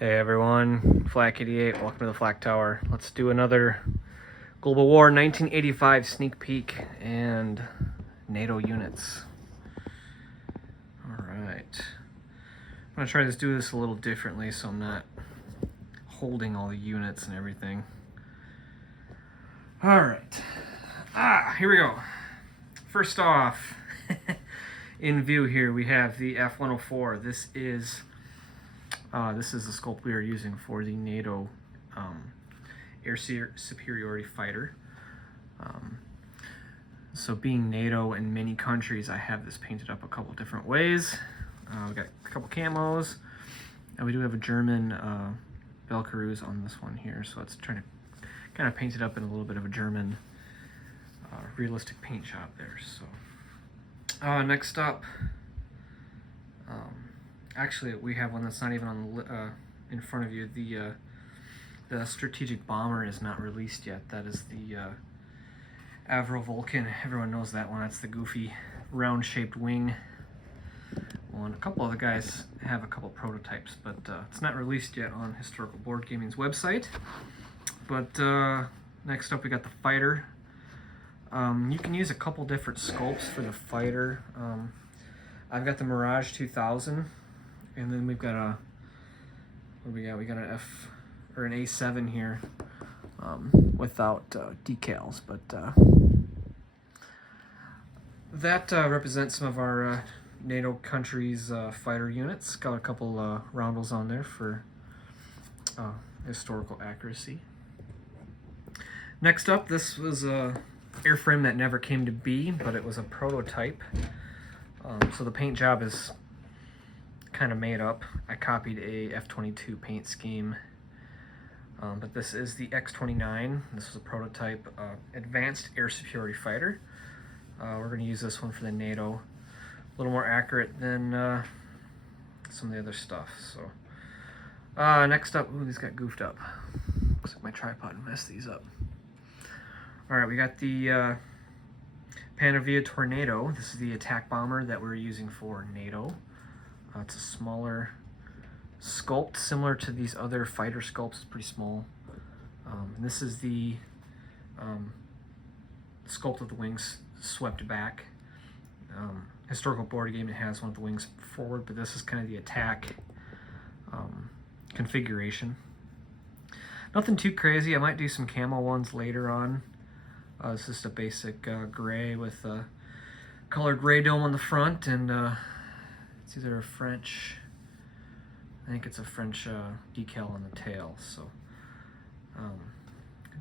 Hey everyone, Flak 88, welcome to the Flak Tower. Let's do another Global War 1985 sneak peek and NATO units. Alright. I'm going to try to do this a little differently so I'm not holding all the units and everything. Alright. Here we go. First off, in view here we have the F-104. This is the sculpt we are using for the NATO air superiority fighter. So being NATO in many countries, I have this painted up a couple different ways. We got a couple camos, and we do have a German Valkyries on this one here, so it's trying to kind of paint it up in a little bit of a German realistic paint job there. So next up, actually, we have one that's not even on the in front of you. The strategic bomber is not released yet. That is the Avro Vulcan. Everyone knows that one. That's the goofy round-shaped wing one. A couple other guys have a couple prototypes, but it's not released yet on Historical Board Gaming's website. But next up, we got the fighter. You can use a couple different sculpts for the fighter. I've got the Mirage 2000. And then we've got what do we got? We got an A7 here without decals, but that represents some of our NATO countries' fighter units. Got a couple roundels on there for historical accuracy. Next up, this was a airframe that never came to be, but it was a prototype. So the paint job is kind of made up. I copied a F-22 paint scheme, but this is the X-29. This is a prototype advanced air superiority fighter. We're going to use this one for the NATO. A little more accurate than some of the other stuff. So next up, ooh, these got goofed up. Looks like my tripod messed these up. All right, we got the Panavia Tornado. This is the attack bomber that we're using for NATO. It's a smaller sculpt, similar to these other fighter sculpts. It's pretty small. And this is the sculpt of the wings swept back. Historical board game, it has one of the wings forward, but this is kind of the attack configuration. Nothing too crazy. I might do some camo ones later on. It's just a basic gray with a colored ray dome on the front, and it's either a French, I think it's a French decal on the tail. So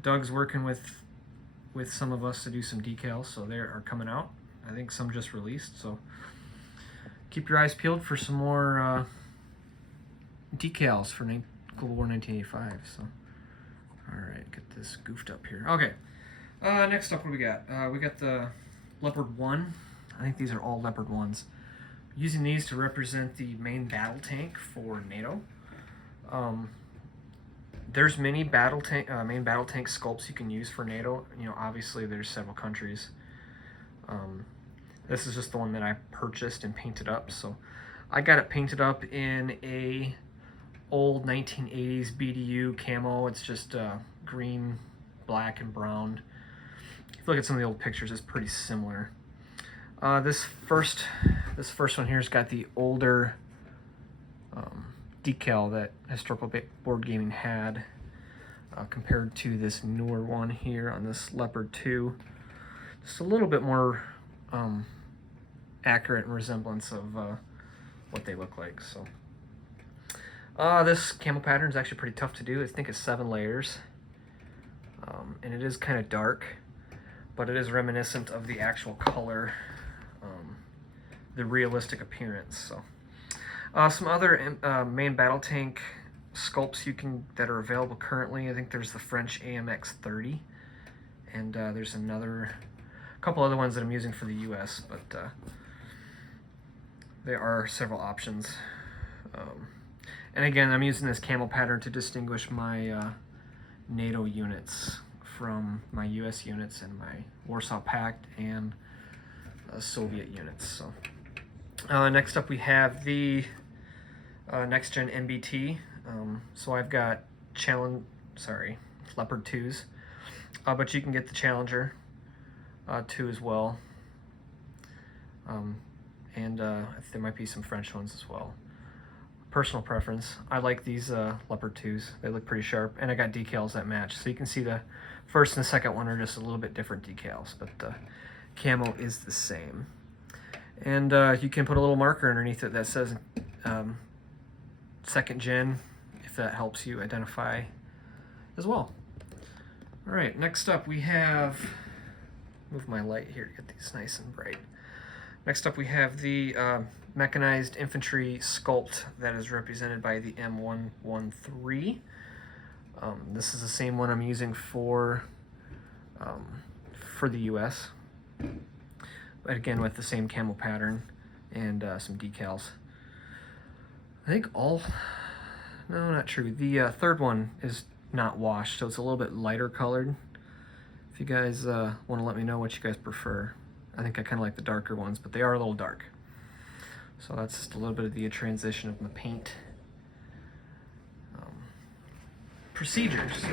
Doug's working with some of us to do some decals, so they are coming out. I think some just released, so keep your eyes peeled for some more decals for Global War 1985. So, all right, get this goofed up here. Okay, next up, what do we got? We got the Leopard 1. I think these are all Leopard 1s. Using these to represent the main battle tank for NATO. There's many main battle tank sculpts you can use for NATO. You know, obviously there's several countries. This is just the one that I purchased and painted up. So I got it painted up in a old 1980s BDU camo. It's just green, black, and brown. If you look at some of the old pictures, it's pretty similar. This first one here's got the older decal that Historical Board Gaming had compared to this newer one here on this Leopard 2. Just a little bit more accurate in resemblance of what they look like. So this camo pattern is actually pretty tough to do. I think it's 7 layers, and it is kind of dark, but it is reminiscent of the actual color, the realistic appearance. So some other main battle tank sculpts that are available currently. I think there's the French AMX 30, and there's a couple other ones that I'm using for the US, but there are several options. And again, I'm using this camo pattern to distinguish my NATO units from my US units and my Warsaw Pact and Soviet units. So next up we have the next gen MBT. So I've got Leopard 2s, but you can get the Challenger 2 as well. And there might be some French ones as well. Personal preference. I like these Leopard 2s. They look pretty sharp, and I got decals that match. So you can see the first and the second one are just a little bit different decals, but the camo is the same. And you can put a little marker underneath it that says second gen, if that helps you identify as well. All right, next up we have, move my light here to get these nice and bright. Next up we have the mechanized infantry sculpt that is represented by the M113. This is the same one I'm using for the US, but again with the same camo pattern and some decals. I think no, not true. The third one is not washed, so it's a little bit lighter colored. If you guys want to let me know what you guys prefer. I think I kind of like the darker ones, but they are a little dark. So that's just a little bit of the transition of the paint procedures.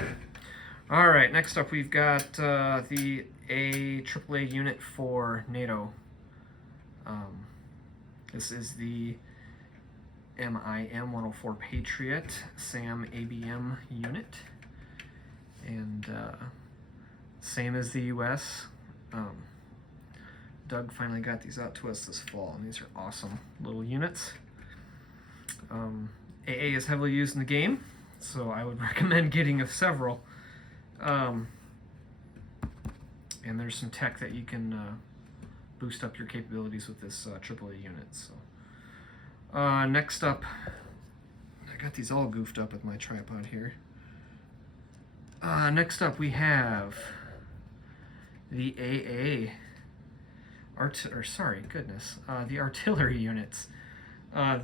All right, next up we've got the AAA unit for NATO. This is the MIM 104 Patriot SAM ABM unit, and same as the US. Doug finally got these out to us this fall, and these are awesome little units. AA is heavily used in the game, so I would recommend getting several. And there's some tech that you can boost up your capabilities with this AAA unit. So next up, I got these all goofed up with my tripod here. Next up we have the AA the artillery units.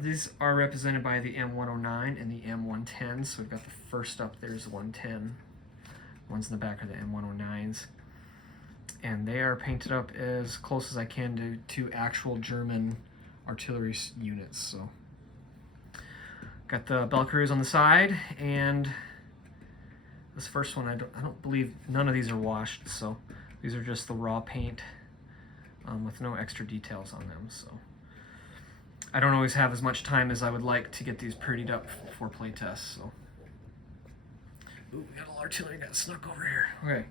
These are represented by the M109 and the M110. So we've got the first up, there's the 110. Ones in the back are the M109s. And they are painted up as close as I can to actual German artillery units. So got the Belcrues on the side, and this first one, I don't believe none of these are washed, so these are just the raw paint. With no extra details on them, so I don't always have as much time as I would like to get these prettied up for playtests. So, ooh, we got a little artillery got snuck over here. Okay,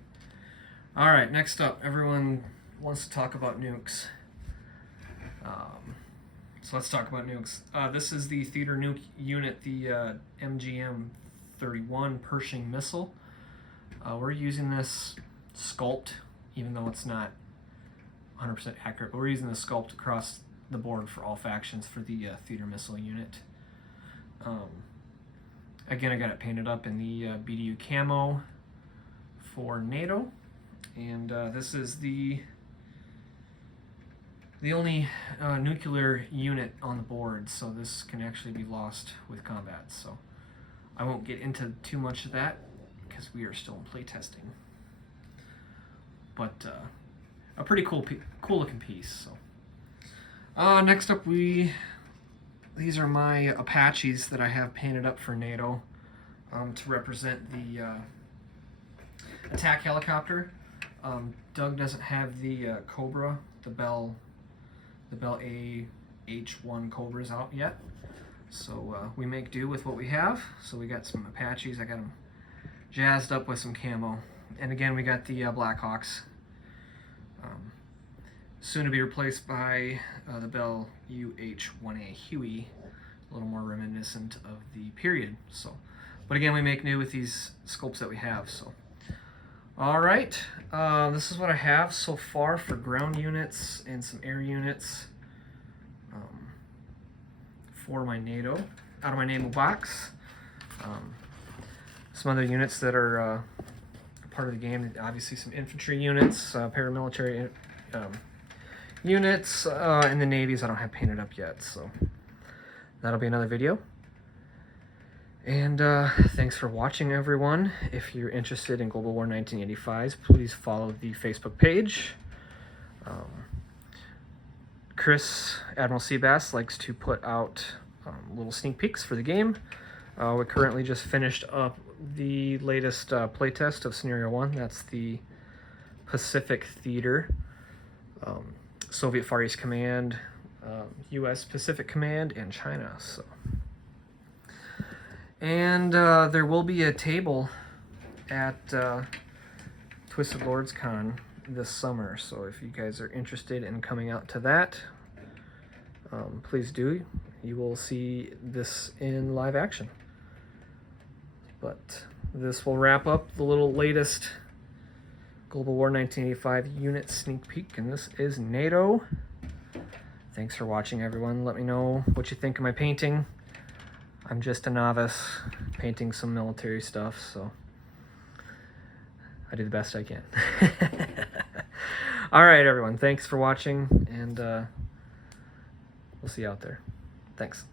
all right. Next up, everyone wants to talk about nukes. So let's talk about nukes. This is the theater nuke unit, the MGM-31 Pershing missile. We're using this sculpt, even though it's not 100% accurate, but we're using the sculpt across the board for all factions for the theater missile unit. Again, I got it painted up in the BDU camo for NATO, and this is the only nuclear unit on the board, so this can actually be lost with combat. So I won't get into too much of that because we are still in playtesting. But a pretty cool looking piece. So next up, these are my Apaches that I have painted up for NATO to represent the attack helicopter. Doug doesn't have the Cobra, the Bell AH-1 Cobras out yet, so we make do with what we have. So we got some Apaches. I got them jazzed up with some camo, and again we got the Blackhawks. Soon to be replaced by the Bell UH-1A Huey, a little more reminiscent of the period. So, but again, we make new with these sculpts that we have. So, all right, this is what I have so far for ground units and some air units for my NATO, out of my NATO box. Some other units that are part of the game, obviously some infantry units, paramilitary units, and the navies I don't have painted up yet, so that'll be another video. And thanks for watching, everyone. If you're interested in Global War 1985s, please follow the Facebook page. Chris, Admiral Seabass, likes to put out little sneak peeks for the game. We currently just finished up the latest playtest of Scenario 1. That's the Pacific Theater, Soviet Far East Command, U.S. Pacific Command, and China. So, and there will be a table at Twisted Lords Con this summer. So if you guys are interested in coming out to that, please do. You will see this in live action. But this will wrap up the little latest Global War 1985 unit sneak peek, and this is NATO. Thanks for watching, everyone. Let me know what you think of my painting. I'm just a novice painting some military stuff, so I do the best I can. All right, everyone. Thanks for watching, and we'll see you out there. Thanks.